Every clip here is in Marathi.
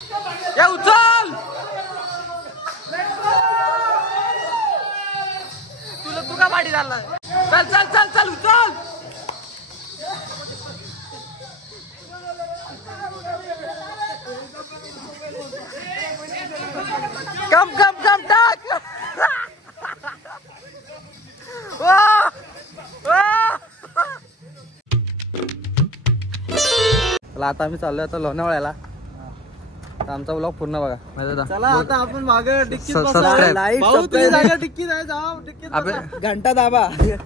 या उचल तुला तू का पाठी झाला चल चल चल चल उचल कम कम कम टाक आता आम्ही चाललोय आता लोणावळ्याला. आमचा ब्लॉग पूर्ण बघा. चला आता आपण मागे डिक्कीत सबस्क्राइब भाऊ तुम्ही जागा डिक्कीत आहे जाऊ डिक्कीत घंटा दाबा. मी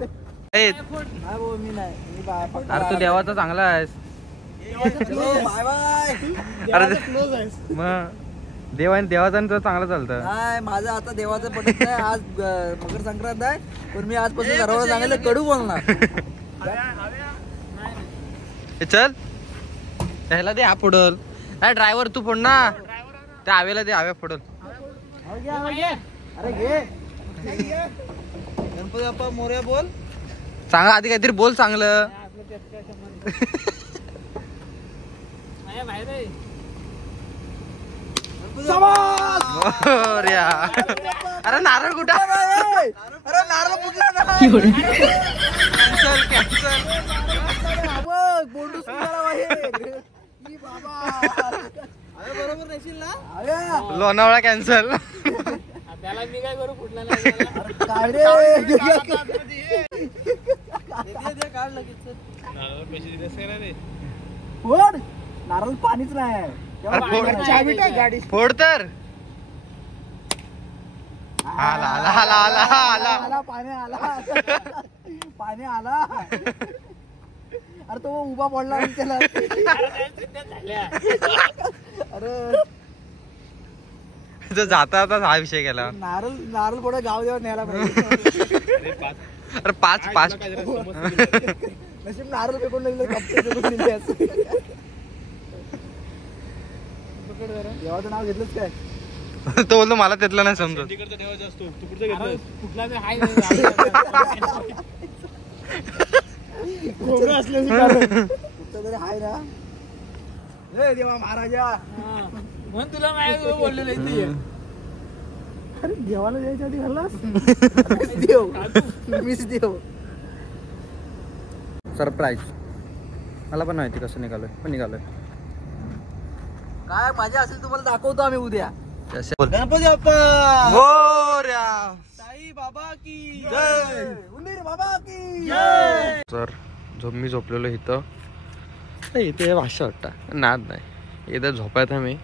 नाही अरे तू देवाचा चांगला आहेस. Bye bye. अरे मग देवाने देवाचं तर चांगलं चालतं. नाही माझं आता देवाचं पटत नाही. आज मकर संक्रांत आहे पण मी आजपासून सर्वांना सांगितलं कडू बोलणार. चल त्याला दे हा फोडल. नाही ड्रायव्हर तू फोड ना त्या आवेला दे आव्या फोडल. अरे घे गणपती बाप्पा मोरया बोल चांगलं आधी काहीतरी बोल चांगलं. अरे नारळ कुठं. अरे नारळ फुटला ना. Cancel cancel. बरोबर नेशील ना. लोणावळा कॅन्सल. त्याला मी काय करू फुटला नाही. फोड नारळ पाणीच नाही. फोड तर आला आला आला आला आला पाणी आला पाणी आला. अरे तो उभा पडला त्याला. अरे जाता जाता हा विषय केला. नारळ नारळ कुठे गाव देवा न्यायला पाहिजे. अरे पाच पाच नशीब नारळ फेकून लागले. देवाचं नाव घेतलंच काय. तो बोलतो मला त्यातलं नाही समजत. हाय ना देवा महाराजा म्हणून तुला नाही बोललेलं. अरे देवाला जायच्या आधी घाललास. देव मीच देव. सरप्राईज मला पण माहिती कसं निघालोय पण निघालोय. काय मजा असेल तुम्हाला दाखवतो आम्ही उद्या. गणपती बाप्पा साई बाबा की जय. उंदीर बाबा की जय. सर मी झोपलेलो इथं इथे भाषा वाटतं नाद नाही इथं झोपायचं मी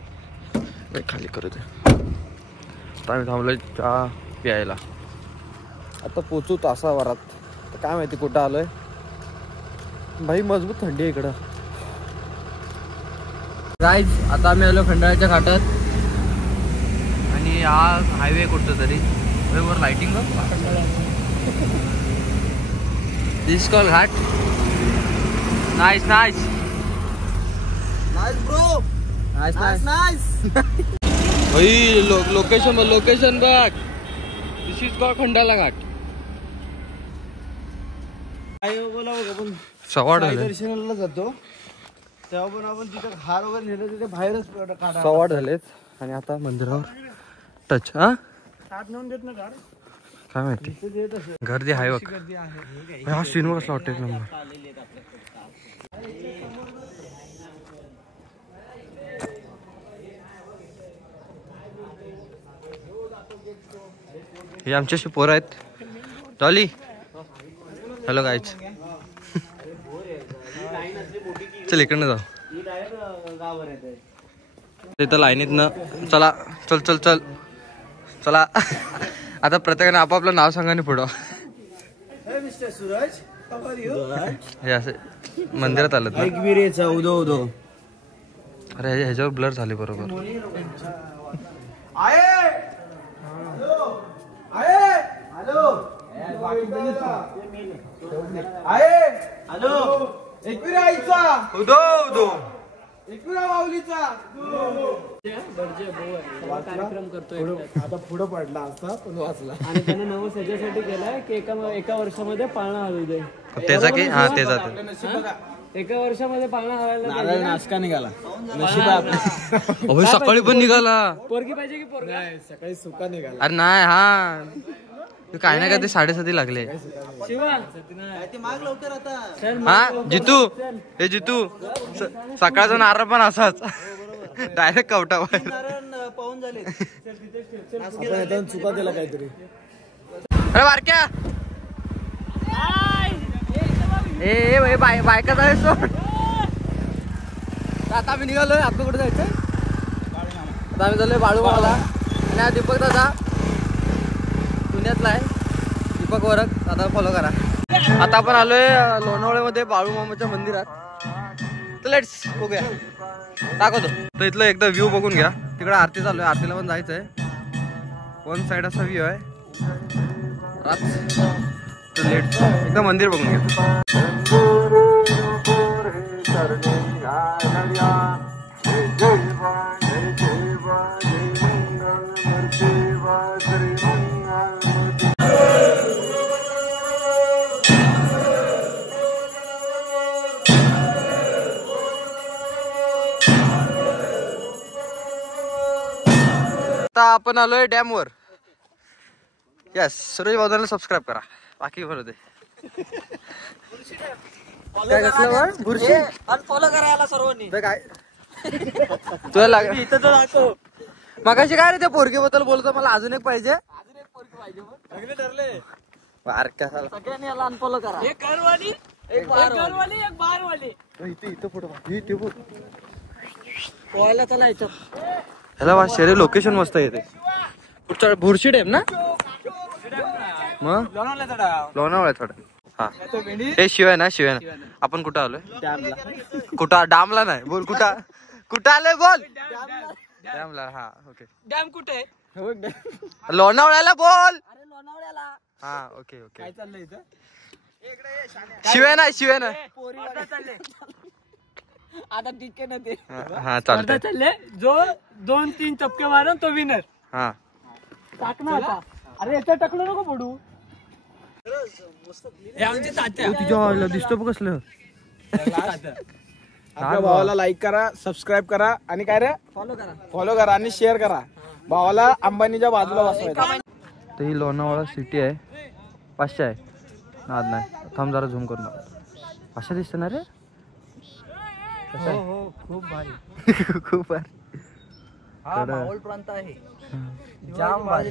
खाली करू दे. आता आम्ही थांबलोय चहा प्यायला. आता पोचू तासाभरात. काय माहिती कुठं आलोय. भाई मजबूत थंडी आहे इकडं. गाईज आता आम्ही आलो खंडाळ्याच्या घाटात आणि हा हायवे कुठं तरी वर lighting this call ghat. Nice nice nice bro. Nice nice nice. Location location बघ. This is call Khandala ghat. आपण सवाड दर्शनाला जातो तेव्हा पण आपण जिथे हार वगैरे नेलं तिथे बाहेरच सवाड झालेत आणि आता मंदिरावर टच. हा नेऊन देत ना कार काय माहिती गर्दी आहे बघ. हा सीनवर असला वाटतं नंबर. हे आमच्याशी पोरं आहेत. Dolly hello guys. चल इकडनं जाऊ. तिथं लाईनीत न चला चल चल चल चला. आता प्रत्येकाने आपापलं नाव सांगा आणि पुढं. हे असे मंदिरात आलं उदो. अरे ह्याच्यावर ब्लर झाले बरोबर. कार्यक्रम करतोय आता पुढे पडला असता पण वाचला. आणि त्याने नवस याच्यासाठी केलाय की एका वर्षामध्ये पाळणा हलू दे. त्याचा की हा त्याचा एका वर्षामध्ये पाळणा हवायला नाचका निघाला. नशीब आपलं. अहो सकाळी पण निघाला. पोरगी पाहिजे की पोरगा? सकाळी सुका निघाला. अरे नाही हा काय नाही का ते 7:30 लागले. हा जितू हे जितू सकाळचा नारळ पण असाच डायरेक्ट कवटा पाहून झाले. चुका केला काहीतरी. अरे बारक्या ए बायका जायच सोड. आता आम्ही निघालोय. आपलं कुठे जायचंय? आता आम्ही चाललोय बाळूमामाला. आणि हा दीपक दादा पुण्यातला आहे. दीपक वरक दादा फॉलो करा. आता आपण आलोय लोणावळ्यामध्ये बाळूमामाच्या मंदिरात. तर लेट्स बघूया दाखवतो. तर इथलं एकदा व्ह्यू बघून घ्या. तिकडे आरती चालू आहे. आरतीला पण जायचंय. वन साइड असा व्ह्यू आहे. लेट्स एकदा मंदिर बघून घ्या. आता आपण आलोय डॅम वर. यस सूरज बाजूला सबस्क्राईब करा. बाकी बरं ते काय कसलं बुरशी अनफॉलो करायला सर्वांनी. काय तुला लागेल इथं तर दाखव. मगाशी काय रे त्या पोरगी बद्दल बोलतो. मला अजून एक पाहिजे. ठरले सगळ्यांनी याला अनफॉलो करा. एक घरवाली एक बारवाली एक बारवाली. इथं फोटो पोहायला चला इथं. ह्याला वा शेरे लोकेशन मस्त येते. कुठचा बुरशी डॅम ना मग लोणावळा थोडं. हा हे शिवाय ना आपण कुठं आलोय? कुठं डामला नाही बोल. कुठं आलोय बोल. डॅमला. हा ओके. डॅम कुठे? लोणावळ्याला बोल. लोणावळ्याला. हा ओके ओके. काय चाललंय इथं? शिवाय ना आता ठीक आहे ना ते. हा चालतंय. चालले जो 2-3 चपके मारण तो विनर. हा टाक ना आता. अरे याचा टाकलो नको पडू. तुझ्या दिसतो बघ कसलं. आपल्या भावाला लाईक करा, सबस्क्राईब करा आणि काय रे फॉलो करा आणि शेअर करा. भावाला अंबानीच्या बाजूला बसवायचं. तर ही लोणावळा सिटी आहे. 500 आहे. नाद नाही. थांब जरा झूम करून 500 दिसतं ना रे. हो खूप भारी. खूप भारी. हा माहोल प्रांत आहे. जाम भारी.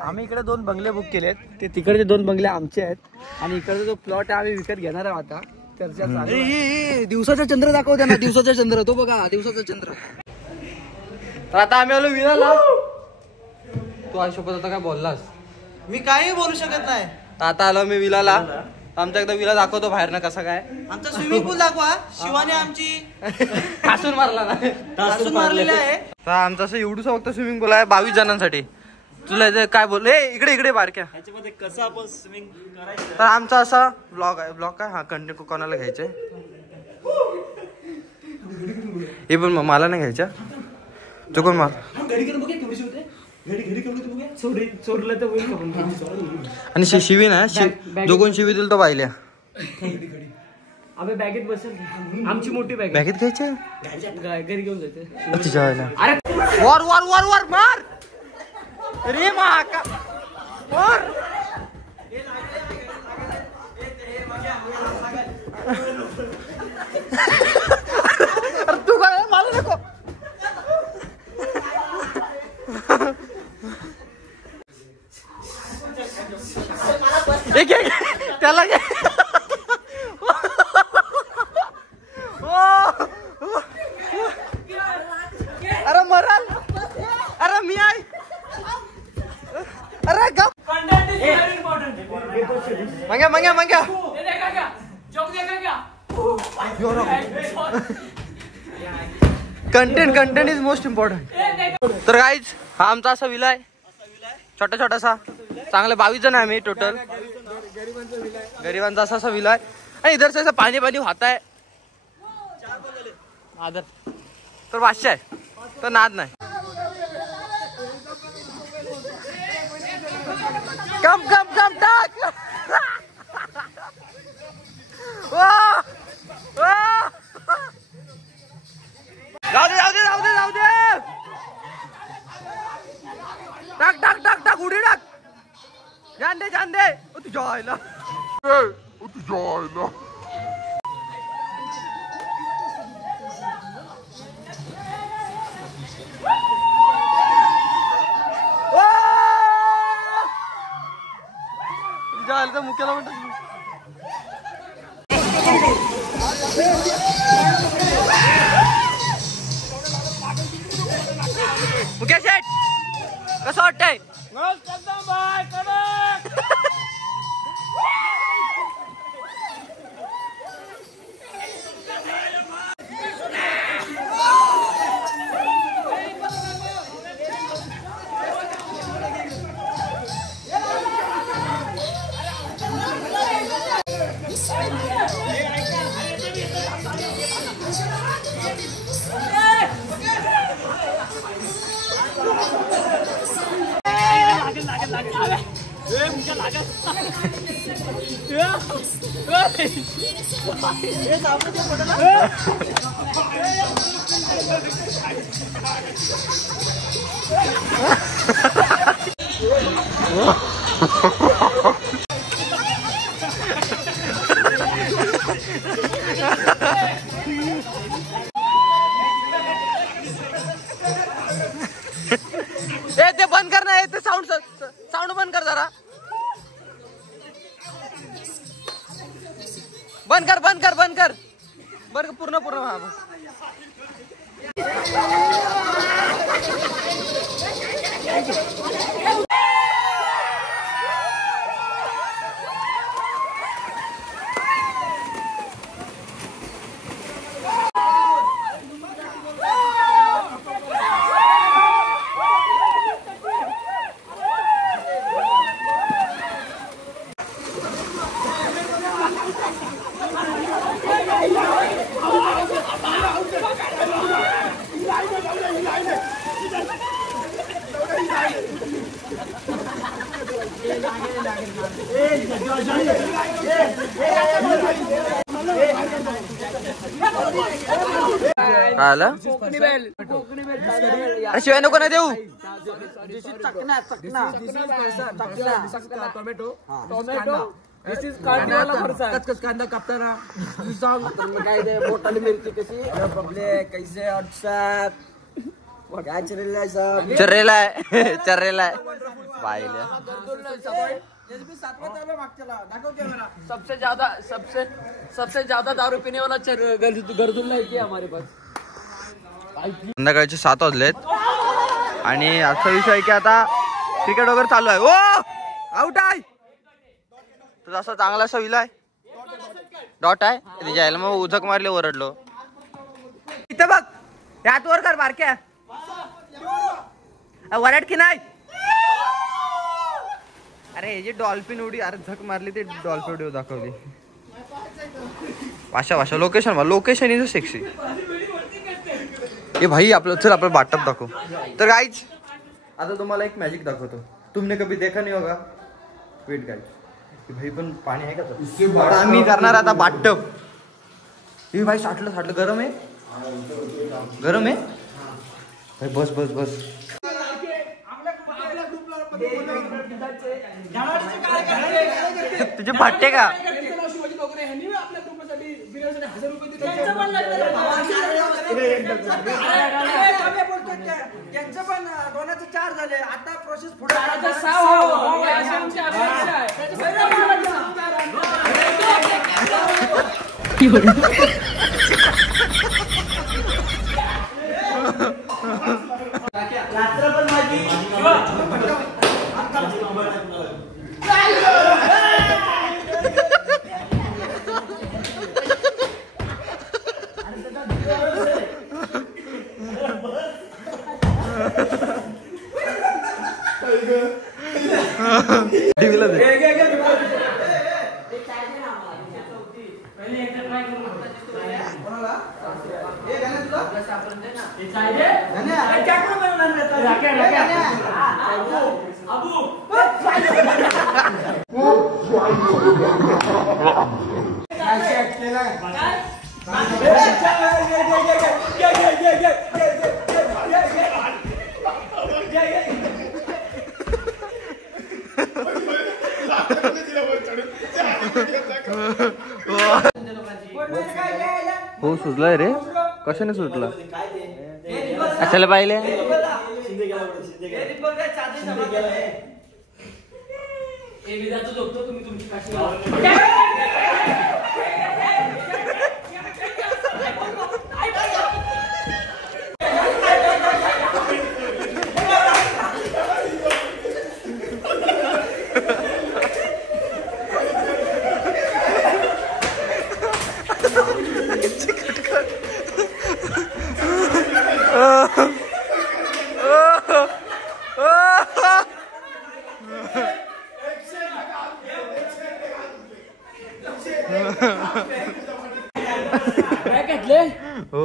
आम्ही इकडे 2 बंगले बुक केलेत. ते तिकडचे 2 बंगले आमचे आहेत. आणि इकडचा जो प्लॉट आहे आम्ही विकत घेणार आहे. आता चर्चा चालू आहे. दिवसाचा चंद्र दाखवते ना. दिवसाचा चंद्र तो बघा. दिवसाचा चंद्र. तर आता आम्ही आलो विनाला. तू आयुष्यभर आता काय बोललास? मी काही बोलू शकत नाही. आता आलो मी विलाला. आमचा एकदा विला दाखवतो बाहेर ना कसा काय. आमचा स्विमिंग पूल दाखवा. शिवाने आमची ठासून मारला ना. ठासून मारलेला आहे. तर आमचा असं एवढूसा फक्त स्विमिंग पूल आहे 22 जणांसाठी. तुला काय बोल. इकडे बारक्या. ह्याच्यामध्ये कसं आपण स्विमिंग करायचं. तर आमचा असा ब्लॉग आहे. ब्लॉग काय हा कंटेंट कोणाला घ्यायचंय हे पण मला नाही घ्यायच्या. जो कोण मार सोडलं तर होईल. आणि शिवी ना जो कोण शिवी दिल तो पाहिल्या. अबे बॅगेत बसेल. आमची मोठी बॅग बॅगेत घ्यायच्या घरी घेऊन जायचं. तुझ्या वर वर वर वर मार रे माका वर. अरे तू काय मला नको. एक त्याला घे. अरे मराल. अरे मी आहे. अरे गप. मंग्या कंटेंट इज मोस्ट इम्पॉर्टंट. तर गाईज हा आमचा असा विला आहे. छोटासा चांगले 22 जण आहे आम्ही टोटल. गरिबांचा असा विला आहे. आणि इधर से पाणी वाहता है. आदर तर 500 आहे. तर नाद नाही. कम टाक. जाऊ दे जाऊ दे जाऊ दे जाऊ दे. टाक टाक टाक टाक उडी टाक. जान दे जान दे. तुझ्या आईला तुझ्या आईला. तुझ्या मुख्याला म्हणतात. मुकेश शेट कसं वाटतंय? ते बंद कर ना. ते साऊंड साऊंड बंद कर जरा. बंद कर बंद कर बंद कर बंद कर पूर्ण पूर्ण. हा बस. आला शिवाय नको ना देऊ. टोमॅटो टोमॅटो कचकच कांदा कापताना काय ते मोठाली मिरची कशी बबले कैसे अडसात काय चर्रेला आहे चर्रेला आहे पाहिलं. सबसे ज्यादा दारू पीने वाला गर्दुल्ला है हमारे पास. संध्याकाळचे 7 वाजलेत आणि असा विषय आहे की आता क्रिकेट वगैरे चालू आहे. ओ आउट आहे तुझा असा चांगला असा विला आहे. डॉट आहे त्याच्या यायला मग उझक मारले ओरडलो. इथं बघ यात वर कर बारक्या वरड की नाही. अरे हे जे डॉल्फिन उडी अरे झक मारली ते डॉल्फिन उडी दाखवली. भाषा भाषा लोकेशन लोकेशन इज सेक्सी. हे भाई आपलं चल आपलं बाटप दाखव. तर गाईज आता तुम्हाला एक मॅजिक दाखवतो. तुमने कभी देखा नहीं होगा. वेट गाईज भाई पण पाणी आहे का तर आम्ही करणार आता बाटप. हे भाई साठलं साठलं गरम आहे गरम आहे भाई. बस बस बस तुझे फाटते का. त्यांचं पण दोनाचे 4 झाले. आता प्रोसेस पुढे रात्र पण माझी टीव्हीला दे. फोन सुटलाय रे, कशाने सुटला? कशाला पाहिले? हो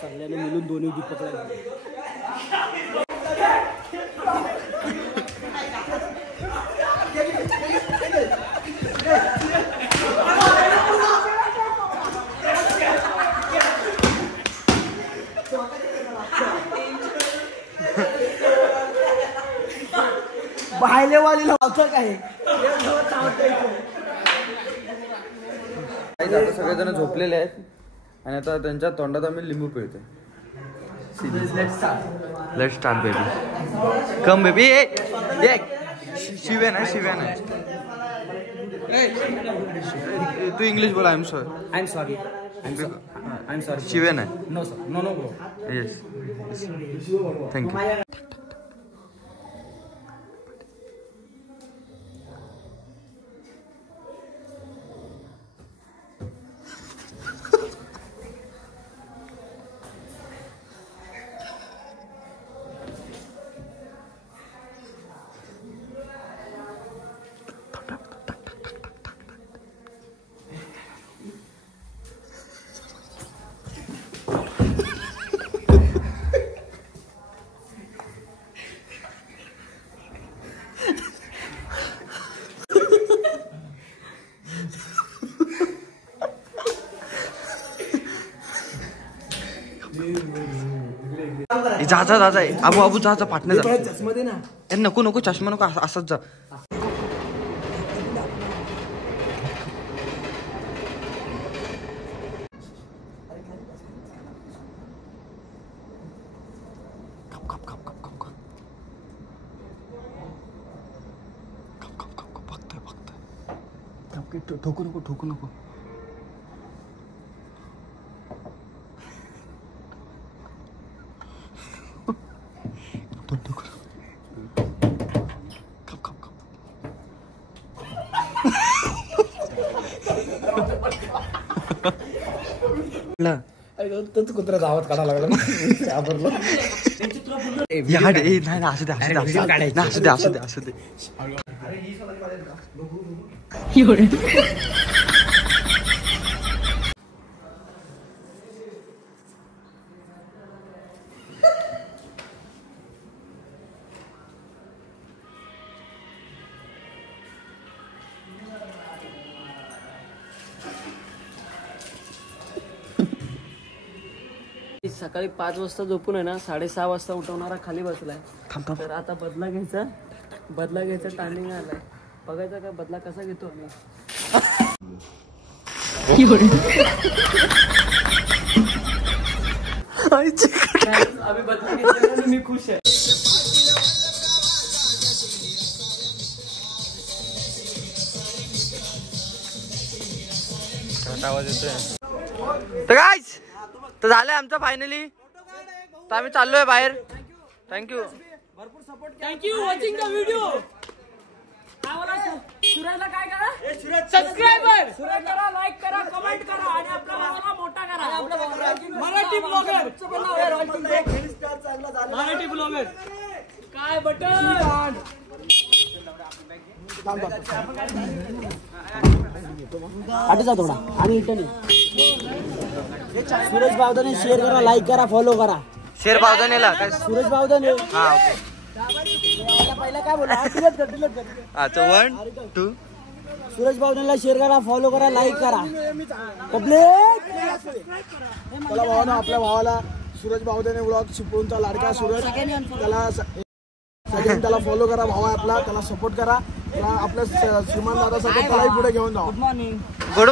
सगळ्यांनी मिळून दोन्ही दीपक लागले. बायलेवालीला होतं काय आता सगळेजण झोपलेले आहेत आणि आता त्यांच्या तोंडात आम्ही लिंबू पिळतोय. Let's start baby. Come baby. शिव्या नाही. तू इंग्लिश बोल. I am sorry. शिव्या नाही. No sir. No bro. Yes thank you. जा आबू जा पाटणे जा. नको चष्मा नको, असंच जा. बघतोय ठोकू नको. कुत्रा धावत काढा लागला. असू दे. सकाळी 5 वाजता झोपून आहे ना 6:30 वाजता उठवणारा खाली बसलाय. तर आता बदला घ्यायचा टायमिंग आलाय. बघायचा काय बदला कसा घेतो आम्ही. आम्ही बदला घेतला, मी खुश आहे. आवाज येतोय. तर गाईज तर झालंय आमचं फायनली. तर आम्ही चाललोय बाहेर. Thank you watching the video. सुराजला काय करा सबस्क्रायबर करा, लाईक करा, कमेंट करा आणि आपल्या भावाला मोठा करा. मराठी ब्लॉगर मराठी ब्लॉगर काय बटन आठ जा थोडा आणि इथं सुरेश बावदाने शेअर करा, लाईक करा, फॉलो करा. शेर बावदानेला काय सुरेश बावदाने हा ओके पहिला काय बोला अच्छा 1 2 सुरेश बावदानेला शेअर करा, फॉलो करा, लाईक करा. पब्लिक चला भावानं आपल्या भावाला सूरज बावदाने व्लॉग चिपळूणचा लाडका सूरज त्याला सगळ्यांनी त्याला फॉलो करा. भावा आपला त्याला सपोर्ट करा. त्याला आपल्या श्रीमान दादासाठी त्यालाही पुढे घेऊन जावा. गुड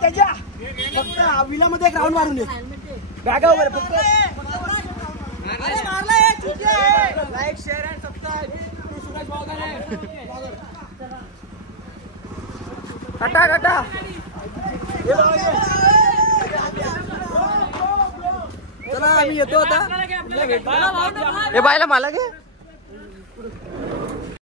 त्याच्या फक्त विलामध्ये एक राऊंड मारून ये बॅगावर फक्त like share and subscribe Suresh Bawdane. Tata tata चला आम्ही येतो आता. हे बायला मला घे